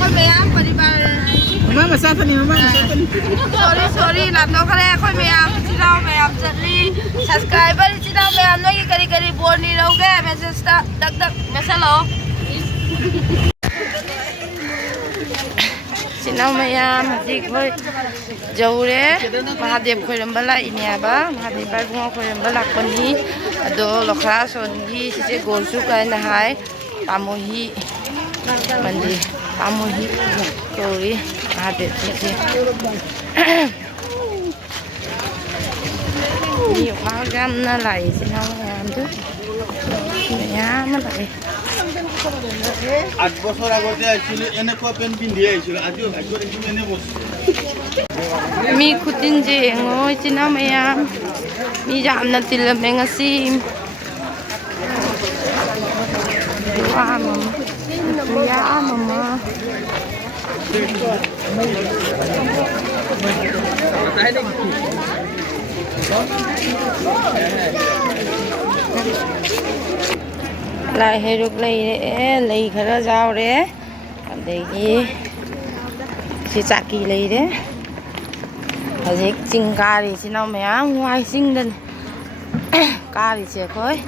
Kau bayam paribar. Mama masakan ni mama masakan. Sorry lato kare kau bayam chilao bayam chali subscriber chilao bayam lagi kari borni roge message dak message lo. Chilao bayam dik koi jauh Mahadev koi rambala ini apa Mahadev pai bunga koi rambala koni ado lokha songi sise golsu kai na hai pamohi mandi pamohi kori Mahadev sise nhiều quá gam na lại xin không làm chứ nhá mà lại আট বছর আগতে আইছিল এনেকুৱা pen পিন্ধি আহিছিল আজিও ভাগ্য দেখি এনে বস্তু mi khutin je ngoi china mayam mi jam na til menga sim wa mama ya mama lại hay được lấy khá rau đấy đây chị chặt kỳ lấy đấy ở dưới chinh ca thì chị nào mẹ ngoài sinh đơn ca thì sẽ khói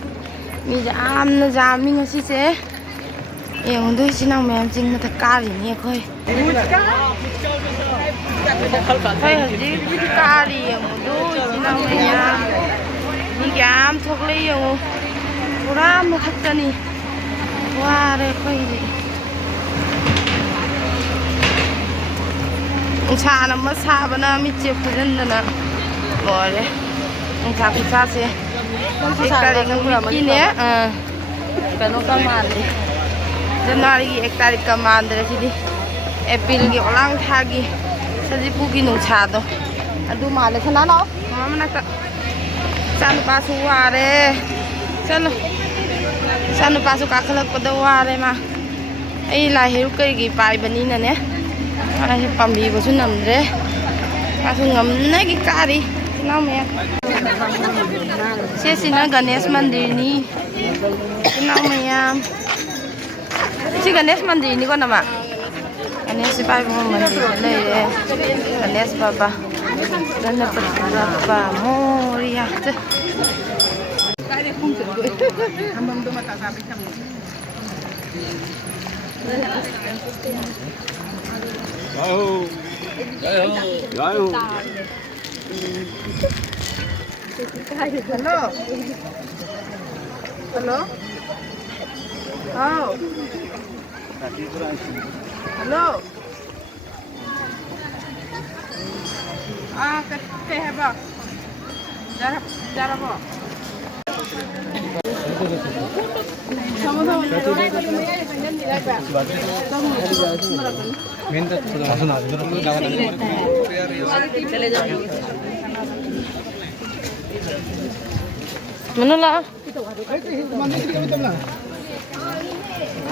mi giảm nó giảm mình là sẽ em đôi chị nào mẹ em chinh nó thật ca thì nhẹ khói phải ở dưới ca thì em đôi chị nào mẹ mi giảm thuốc lấy em ram nó thật ra nè qua đây khói gì cha nó mất xa bên nào mi chịu cái dân đó nè rồi đấy cha cũng xa xe cái này cũng bị kín nhé cái nó cầm ăn đi dân nào đi cái này cầm ăn đấy chứ đi apple cái orang thagi sao đi buki nung cha đó adu mà lấy cái nào đó mà mình nói san pa suwa đấy chalo san pa su kakalak pa daw wale ma ay lahir kay gi pai bani na ne ai pambi ko sun namre asu ngamna gi kari sinau me se sina Ganesh mandir ni sinau me ya si Ganesh mandir ni ko nama Ganesh pai mo mandir le Ganesh baba Ganapati baba moria Hambang tu mata sapi kami. Ayo. Hello. Hello. Oh. Hello. Ah, kete heba. Jara bo. Mana lah?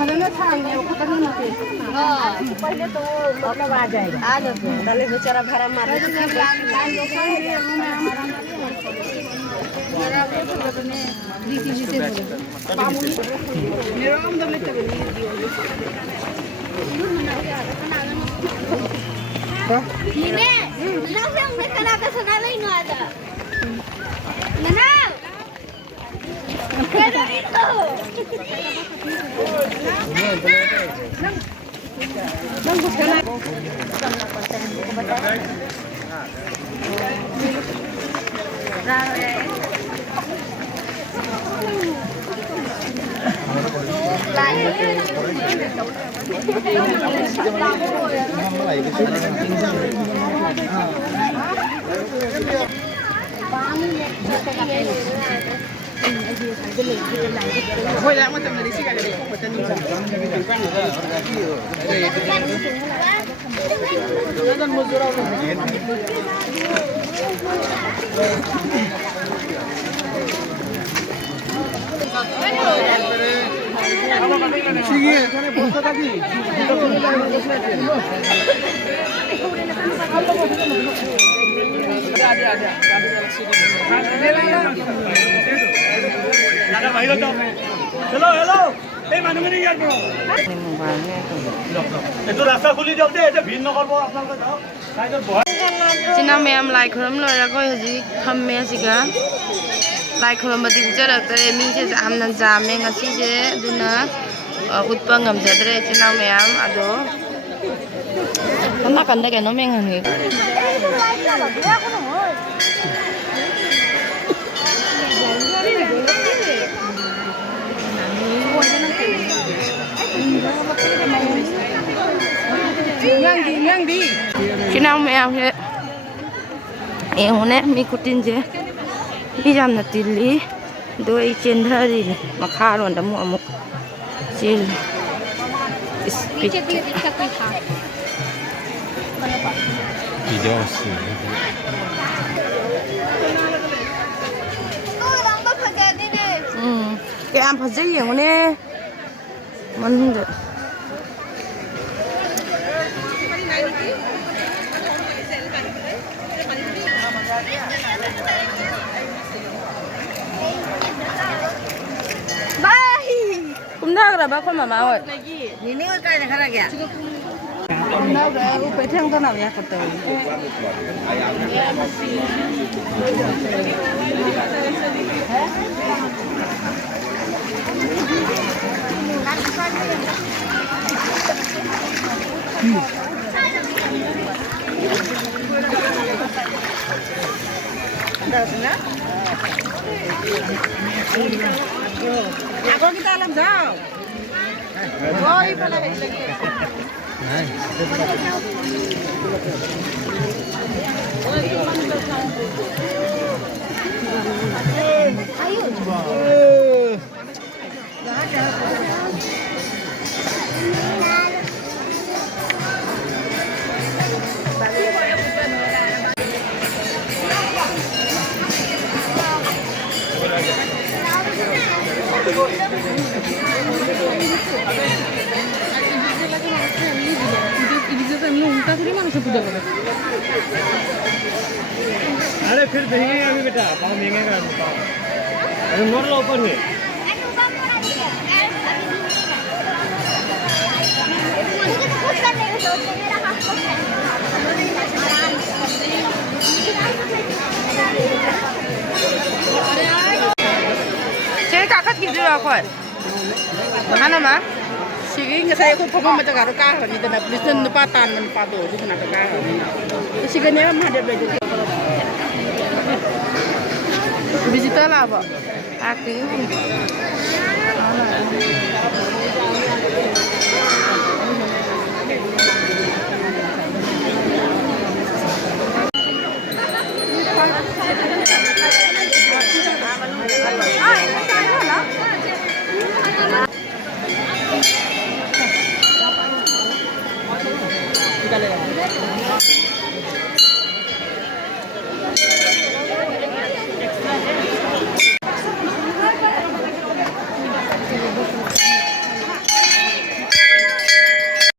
Ada na thang ये खतम ना थे हां पहले तो मतलब आ जाएगा आ जाते पहले बेचारा भाड़ा मार Ini, kenapa yang mereka nak kesana lagi nggak ada? Mana? Ada itu. Hoy lang macam dari sini ada macam ni. Jangan muzurau. Sige, এখানে বসে থাকি। দাদা বাইরে যাও। হ্যালো হ্যালো এই মানুহখিনি ইয়াৰ পৰা মোবাইল নে এইটো ৰাস্তা খুলি দিয়ক দেই এতিয়া ভিন্ন কৰিব আপোনালোকে যাওক চাইডত বহাই China mèm lại khóm lời là coi gì thầm mẹ gì cả lại khóm mà tìm cho được cái mình sẽ giảm lần giảm nên là chỉ sẽ đun nữa út băng ngầm sẽ đây China mèm à đó nó cần đây cái nó men hàng gì ngang đi khi nào mẹ thế em hôm nay mi kutin je mi jam na tili doi chen dhari ma kha ron da mu amuk chil नीचे दिए दिक्कत नहीं था रंग फजा दे ने cái am phật dâyอย่างนี้มันเด้อcũng đâu rồi bác con mà ơi Nhìn cái cây này khá là kìa. Không đâu rồi, phải theo tôi nào nha, còn tới. Đâu rồi nè. Kalau kita alam jauh. Oh, ini pada lagi. अरे फिर देखेंगे अभी बेटा पाँव महंगे का अरे मोड़ लो ऊपर में 제일 깎아 기르라고 하나만 Sige, saya ko pamo matagar ka ni na listen na patan man pato di na ka. Sige ne ma de be. visitor lah apa aktif